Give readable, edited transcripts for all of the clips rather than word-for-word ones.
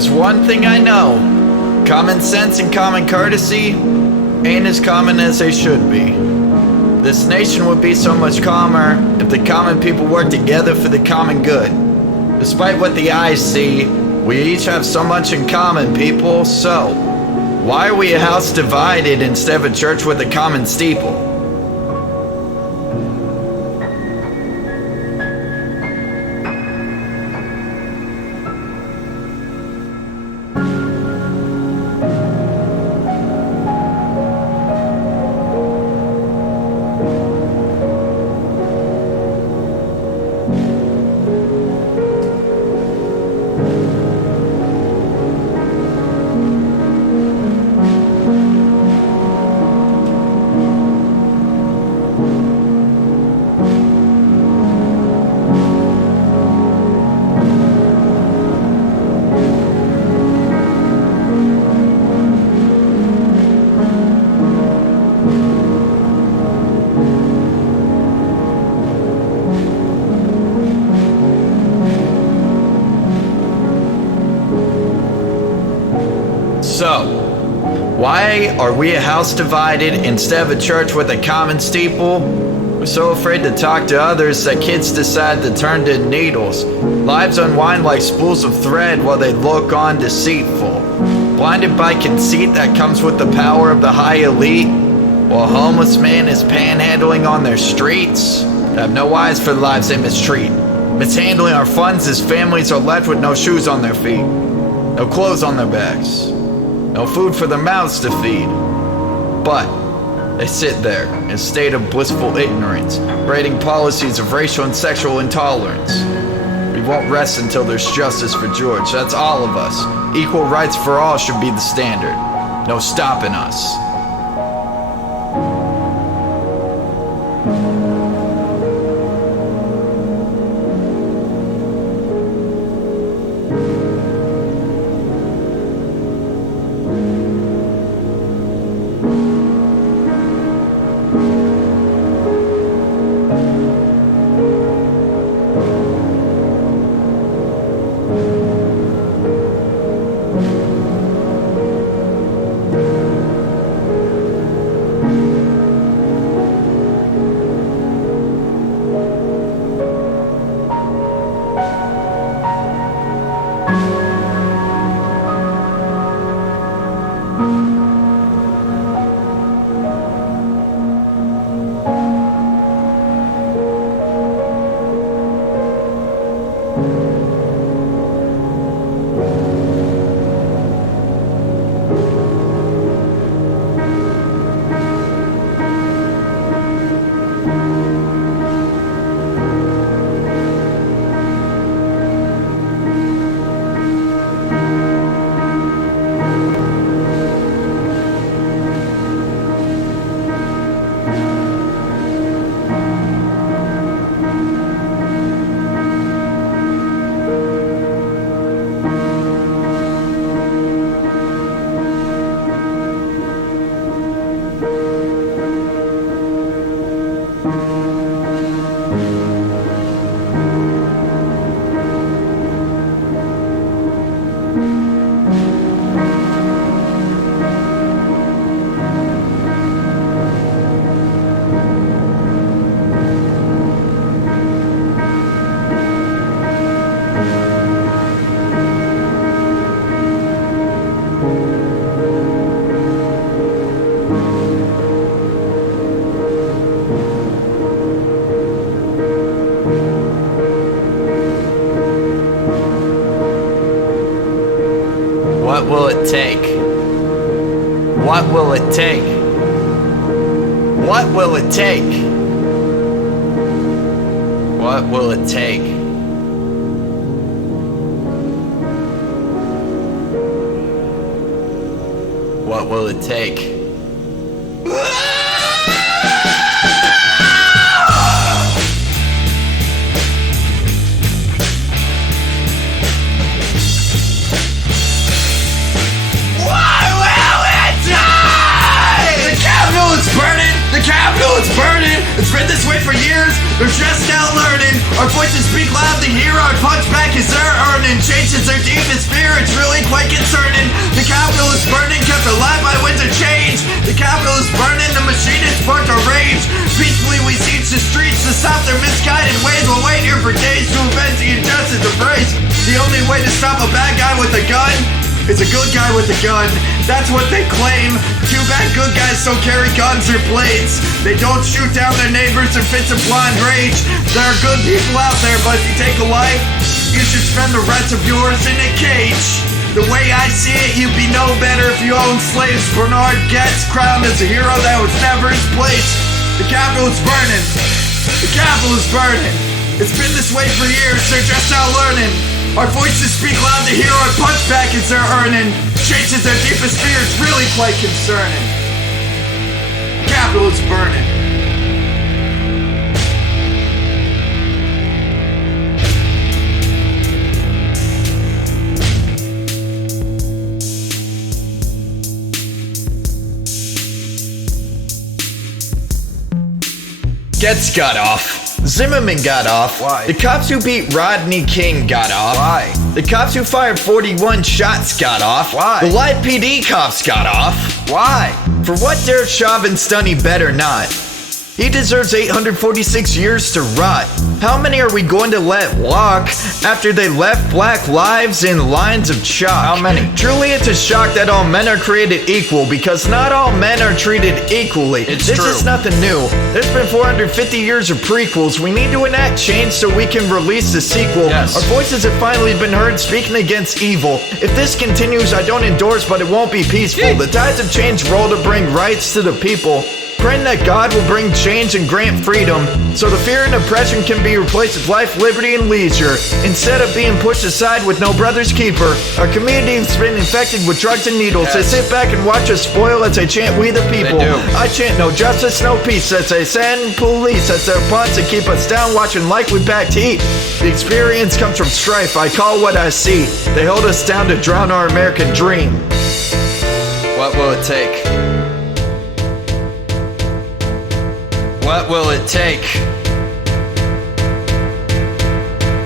There's one thing I know. Common sense and common courtesy ain't as common as they should be. This nation would be so much calmer if the common people worked together for the common good. Despite what the eyes see, we each have so much in common, people, so why are we a house divided instead of a church with a common steeple? So, why are we a house divided instead of a church with a common steeple? We're so afraid to talk to others that kids decide to turn to needles. Lives unwind like spools of thread while they look on deceitful. Blinded by conceit that comes with the power of the high elite, while a homeless man is panhandling on their streets. They have no eyes for the lives they mistreat. Mishandling our funds as families are left with no shoes on their feet, no clothes on their backs, no food for their mouths to feed. But they sit there in a state of blissful ignorance, writing policies of racial and sexual intolerance. We won't rest until there's justice for George. That's all of us. Equal rights for all should be the standard. No stopping us. What will it take? What will it take? What will it take? What will it take? What will it take? The Capitol is burning. It's been this way for years. They're just now learning. Our voices speak loudly here. Our punchback is their earning. Change is their deepest fear. It's really quite concerning. The Capitol is burning, kept alive by winds of change. The Capitol is burning. The machine has sparked our rage. Peacefully we siege the streets to stop their misguided ways. We'll wait here for days to avenge the injustice of race. The only way to stop a bad guy with a gun is a good guy with a gun. That's what they claim. Too bad good guys don't carry guns or blades. They don't shoot down their neighbors in fits of blind rage. There are good people out there, but if you take a life, you should spend the rest of yours in a cage. The way I see it, you'd be no better if you owned slaves. Bernard gets crowned as a hero that was never his place. The Capitol is burning. The Capitol is burning. It's been this way for years. They're just now learning. Our voices speak loud to hear. Our punchback is their earning. Change is their deepest fear. It's really quite concerning. The Capitol is burning. Gets got off. Zimmerman got off. Why? The cops who beat Rodney King got off. Why? The cops who fired 41 shots got off. Why? The Light PD cops got off. Why? For what dare Chauvin Stunny better not? He deserves 846 years to rot. How many are we going to let walk after they left black lives in lines of chalk? How many? Truly, it's a shock that all men are created equal, because not all men are treated equally. It's this true. is nothing new. There's been 450 years of prequels. We need to enact change so we can release the sequel. Yes. Our voices have finally been heard speaking against evil. If this continues, I don't endorse, but it won't be peaceful. Yay. The tides of change roll to bring rights to the people. Praying that God will bring change and grant freedom, so the fear and oppression can be replaced with life, liberty, and leisure, instead of being pushed aside with no brother's keeper. Our community has been infected with drugs and needles. Yes. They sit back and watch us spoil as they chant, "We the people." They do. I chant, "No justice, no peace," as they send police as their punts to keep us down, watching like we packed heat. The experience comes from strife. I call what I see. They hold us down to drown our American dream. What will it take? What will it take?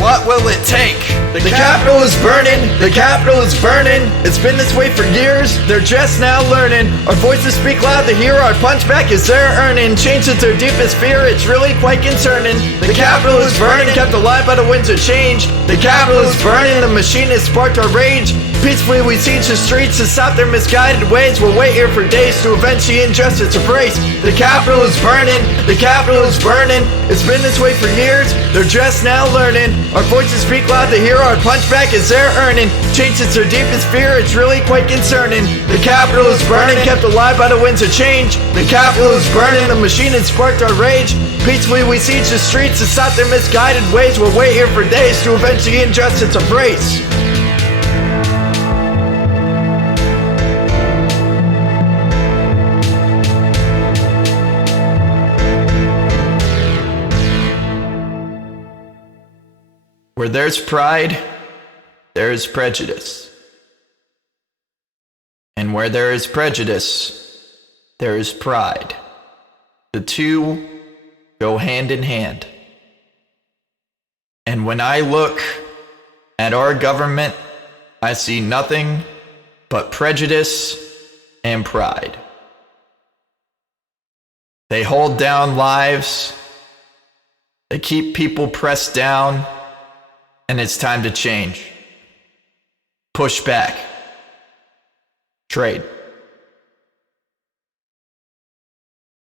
What will it take? The Capitol is burning. The Capitol is burning. It's been this way for years. They're just now learning. Our voices speak loud to hear. Our punchback is their earning. Change is their deepest fear. It's really quite concerning. The Capitol is burning, kept alive by the winds of change. The Capitol is burning. The machine has sparked our rage. Peacefully we siege the streets to stop their misguided ways. We'll wait here for days to avenge the injustice of race. The Capitol is burning. The Capitol is burning. It's been this way for years. They're just now learning. Our voices speak loud to hear. Our punchback is their earning. Change is their deepest fear. It's really quite concerning. The Capitol is burning, kept alive by the winds of change. The Capitol is burning. The machine has sparked our rage. Peacefully we siege the streets to stop their misguided ways. We'll wait here for days to avenge the injustice of race. Where there's pride, there is prejudice. And where there is prejudice, there is pride. The two go hand in hand. And when I look at our government, I see nothing but prejudice and pride. They hold down lives. They keep people pressed down. And it's time to change. Push back. Trade.